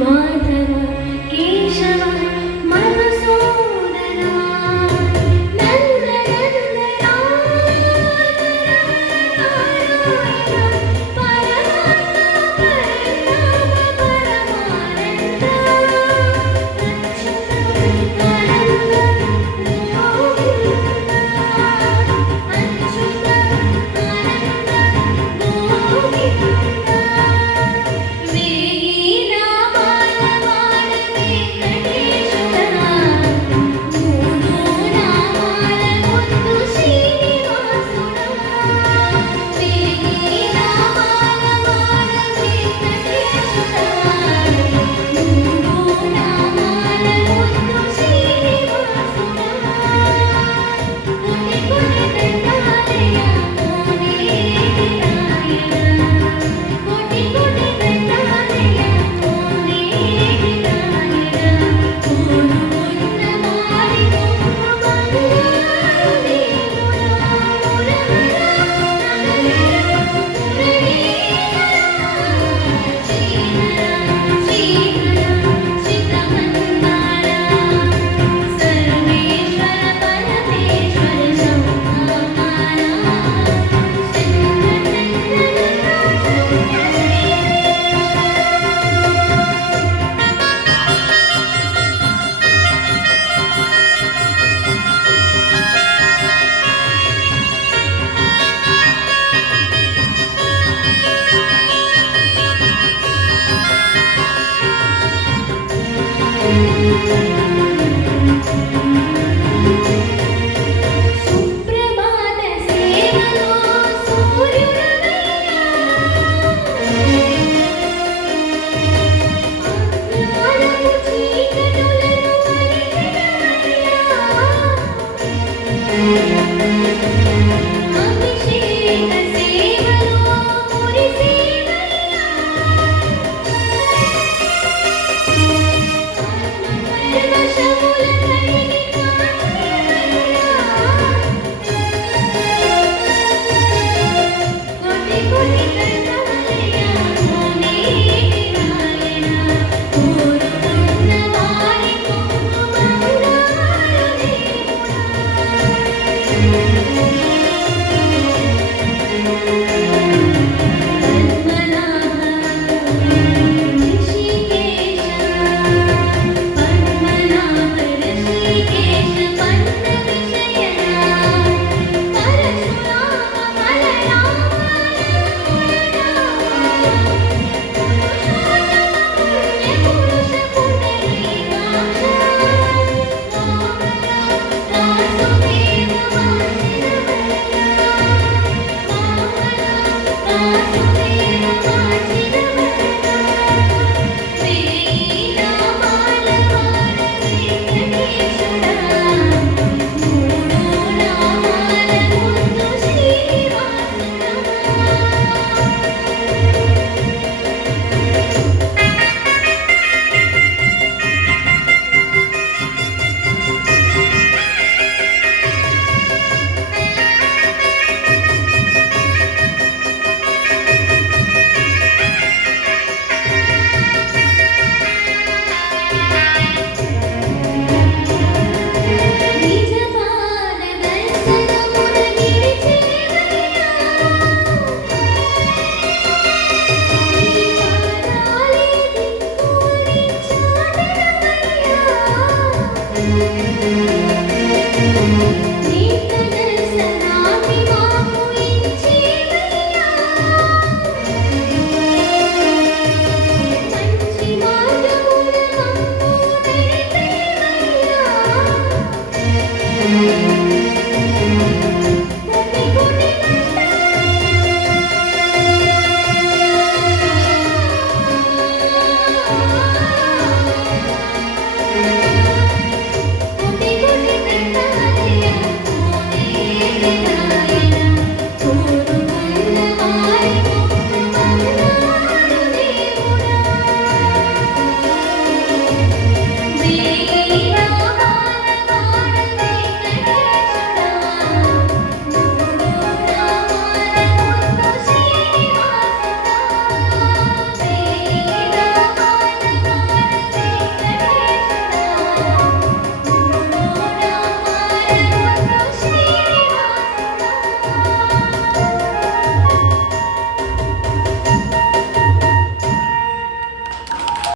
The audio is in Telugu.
మాధవ కేశవ మధుసూదనా నందనందనా నారాయణ పరమాత్మ పరమాత్మ పరమానంద అచ్యుత ఆనంద గోవింద అచ్యుత ఆనంద గోవింద వేయి నామాల వాడ వెంకటేశ్వర మూడు నామాల ముద్దు శ్రీనివాసుడా వేయి నామాల వాడ వెంకటేశ్వర మూడు నామాల ముద్దు శ్రీనివాసుడా కోటి కోటి దండాలయ కోనేటి నాయన కోటి కోటి దండాలయ కోనేటి నాయన కోరుకున్న వారి బంగారు దేవుడా మురహర శ్రీహర చిత్తమందార సర్వేశ్వర పరమేశ్వర సంహార సుప్రభాత సేవలో సూర్యుడవయ్యా అజ్ఞానపు చీకటులను అరికెదవయ్యా అభిషేక సేవలో మురిసేవయ్యా ఆత్మపరవశముల కలిగి కాచేవయ్యా కోటి కోటి దండాలయ కోనేటి నాయన కోరుకున్న వారి బంగారు దేవుడా పద్మనాభ ఋషికేశ పద్మనాభ ఋషికేశ పన్నగ శయన పరశురామ బలరామ పురుషోత్తమ పుణ్యపురుష పుండరీకాక్ష వాసుదేవ నిజపాద దర్శనమున నిలిచేవయ్యా నీ పాదాలే దిక్కుని చాటెదవయ్యా